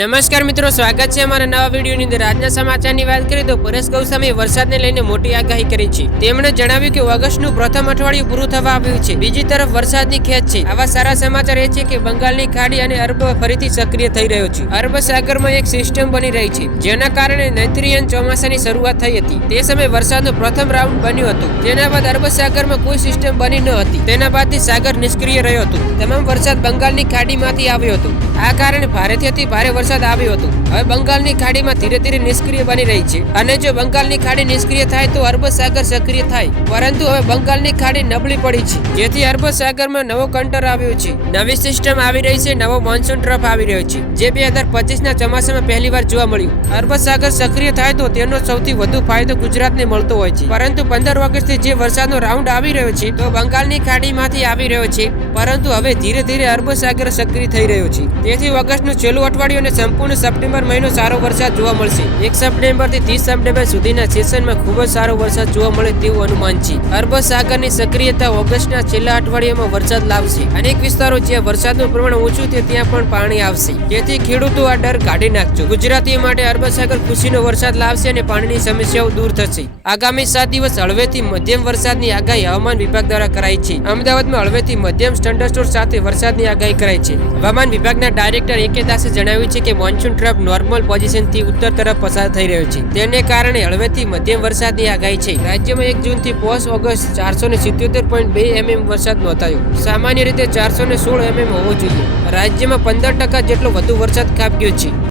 નમસ્કાર મિત્રો, સ્વાગત છે અમારા નવા વિડીયોની અંદર. આજના સમાચારની વાત કરીએ તો પરેશ ગૌસ્વામીએ વરસાદને લઈને મોટી આગાહી કરી છે. તેમણે જણાવ્યું કે ઓગસ્ટનું પ્રથમ અઠવાડિયું પૂરું થવા આવ્યું છે. બીજી તરફ વરસાદની ખેંચ છે. આવા સારા સમાચાર એ છે કે બંગાળની ખાડી અને અરબ ફરીથી સક્રિય થઈ રહ્યો છે. અરબ સાગરમાં એક સિસ્ટમ બની રહી છે, જેના કારણે નૈત્રિયન ચોમાસાની શરૂઆત થઈ હતી. તે સમયે વરસાદનો પ્રથમ રાઉન્ડ બન્યો હતો. તેના બાદ અરબ સાગરમાં કોઈ સિસ્ટમ બની ન હતી. તેના બાદથી સાગર નિષ્ક્રિય રહ્યો હતો. તમામ વરસાદ બંગાળની ખાડીમાંથી આવ્યો હતો. આ કારણે ભારેથી અતિ ભારે વરસાદ આવ્યો હતો. હવે બંગાળની ખાડીમાં ધીરે ધીરે નિષ્ક્રિય બની રહી છે. અને જો બંગાળની ખાડી નિષ્ક્રિય થાય તો અરબ સાગર સક્રિય થાય. પરંતુ હવે બંગાળની ખાડી નબળી પડી છે. જેથી અરબ સાગરમાં નવો કંટર આવ્યો છે. નવી સિસ્ટમ આવી રહી છે. નવો મોન્સૂન ટ્રફ આવી રહ્યો છે. જે બે હજાર પચીસના ચોમાસામાં પહેલીવાર જોવા મળ્યું. અરબ સાગર સક્રિય થાય તો તેનો સૌથી વધુ ફાયદો ગુજરાતને મળતો હોય છે. પરંતુ પંદર ઓગસ્ટથી જે વરસાદનો રાઉન્ડ આવી રહ્યો છે, તો બંગાળની ખાડીમાંથી આવી રહ્યો છે. પરંતુ હવે ધીરે ધીરે અરબ સાગર સક્રિય થઈ રહ્યો છે. તેથી ઓગસ્ટનું છેલ્લું અઠવાડિયું અને સંપૂર્ણ સપ્ટેમ્બર મહિનો સારો વરસાદ જોવા મળશે. એક સપ્ટેમ્બરથી ત્રીસ સપ્ટેમ્બર સુધીના સેશનમાં ખૂબ જ સારો વરસાદ જોવા મળે તેવું અનુમાન છે. અરબ સાગરની સક્રિયતા ઓગસ્ટના છેલ્લા અઠવાડિયામાં વરસાદ લાવશે. અનેક વિસ્તારો જ્યાં વરસાદનું પ્રમાણ ઓછું છે ત્યાં પણ પાણી આવશે. તેથી ખેડૂતો આ ડર કાઢી નાખજો. ગુજરાતીઓ માટે અરબ સાગર ખુશીનો વરસાદ લાવશે અને પાણીની સમસ્યાઓ દૂર થશે. આગામી સાત દિવસ હળવેથી મધ્યમ વરસાદની આગાહી હવામાન વિભાગ દ્વારા કરાઈ છે. અમદાવાદમાં હળવેથી મધ્યમ થંડરસ્ટોર સાથે વરસાદની આગાહી કરાઈ છે. હવામાન વિભાગના ડાયરેક્ટર એકે દાસે જણાવ્યું છે કે મોન્સૂન ટ્રફ નોર્મલ પોઝિશનથી ઉત્તર તરફ પસાર થઈ રહ્યો છે. તેને કારણે હળવેથી મધ્યમ વરસાદની આગાહી છે. રાજ્યમાં એક જૂનથી પોસ્ટ ઓગસ્ટ ચારસો ને સિત્યોતેર પોઈન્ટ બે એમએમ વરસાદ નોંધાયો. સામાન્ય રીતે ચારસો ને સોળ એમએમ હોવો જોઈએ. રાજ્યમાં પંદર ટકા જેટલો વધુ વરસાદ ખાબક્યો છે.